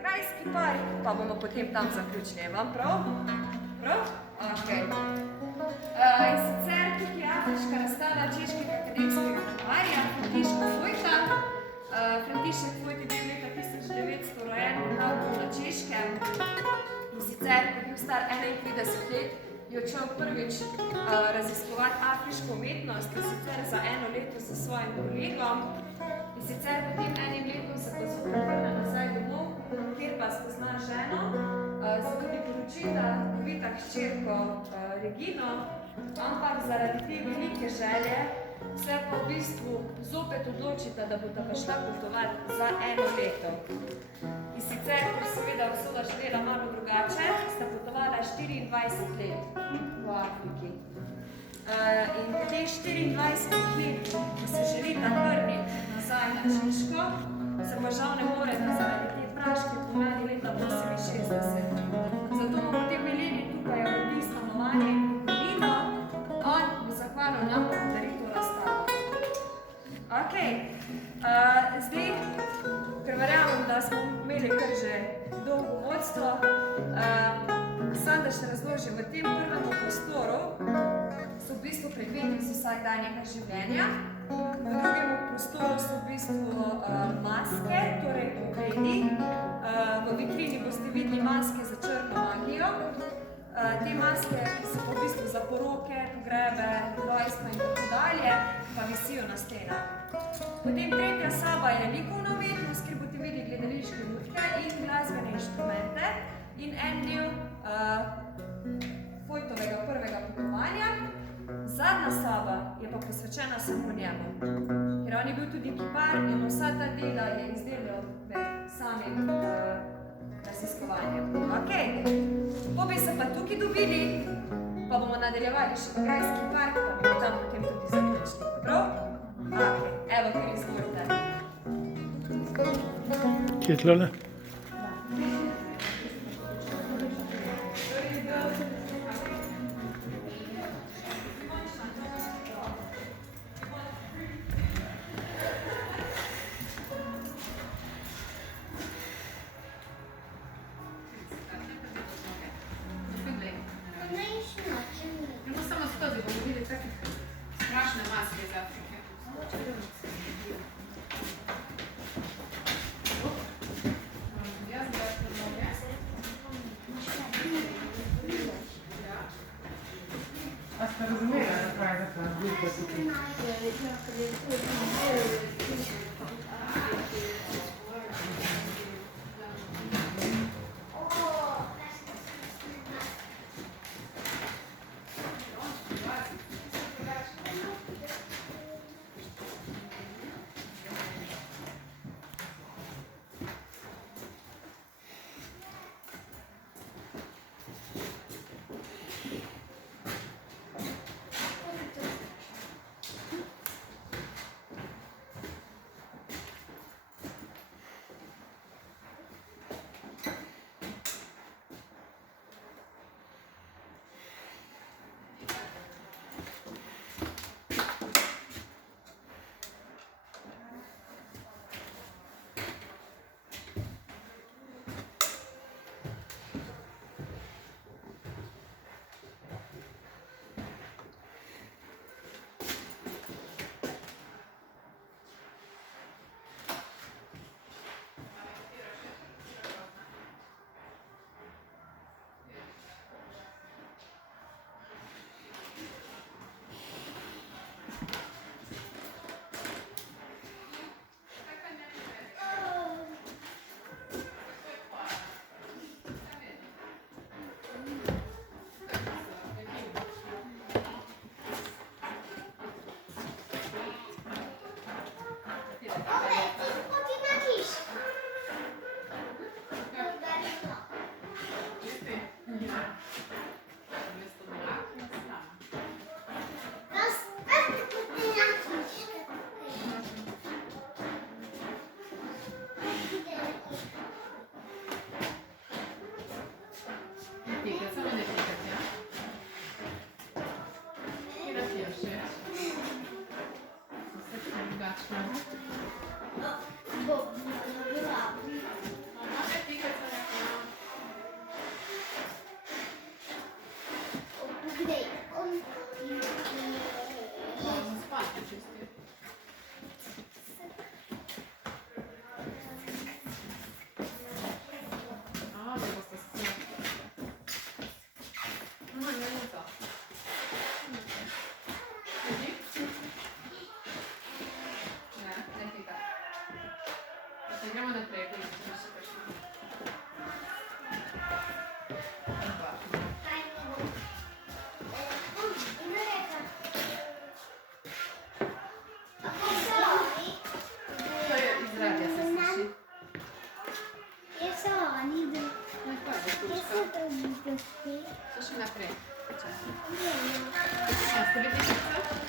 grajski park, pa bomo potem tam zaključili. Vam prav? Prav? Ok. In sicer tukaj je afriška razstava češkega akademskega komarja, Františka Vojta. František Vojt je bil leta 1900 rojen na Češkem. In sicer, ko je bil star 31 let, je odšel prvič raziskovati afriško umetnost, in sicer za 1 leto s svojim kolegom. In sicer potem enim letom se pa zopet vrne nazaj domov, kjer pa spozna ženo, se tudi poročita, dobita hčerko Regino, ampak zaradi te velike želje se pa v bistvu zopet odločita, da bodo pa šla potovati za 1 leto. In sicer, ker seveda vsoda želela malo drugače, sta potovala 24 let v Afriki. In v teh 24 let, ki se želita vrniti nazaj na Češko, se pa žal ne moreta zaradi te praške pomeni leta 68. Zato bomo potem imeli tukaj uredi stanovanje in pokojnino, on bo zahvalil nam podariti to razstavo. Ok, zdaj, ker verjamem, da smo imeli kar že dolgo vodstvo, sam da še razložim, v tem prvem prostoru so v bistvu predmeti iz vsakdanjega življenja. V drugem prostoru so v bistvu maske, torej ogledi. V vitrini boste videli maske za črno magijo. Te maske so v bistvu za poroke, pogrebe, rojstva in tako dalje, pa visijo na stenah. Potem tretja soba je likovna umetnost, kjer boste videli gledališke lutke in glasbene inštrumente. In en del Vojtovega prvega potovanja. Zadnja soba je pa posvečena samo njemu, ker on je bil tudi kipar in vsa ta dela je izdelal med samim raziskovanjem. Ok, ko bi se pa tukaj dobili, pa bomo nadaljevali še v grajski park, pa bomo tam potem tudi zaključili. Prav? Ok, evo, kjer izvolite. Kje je tlole? naprej. A, ste videli srca?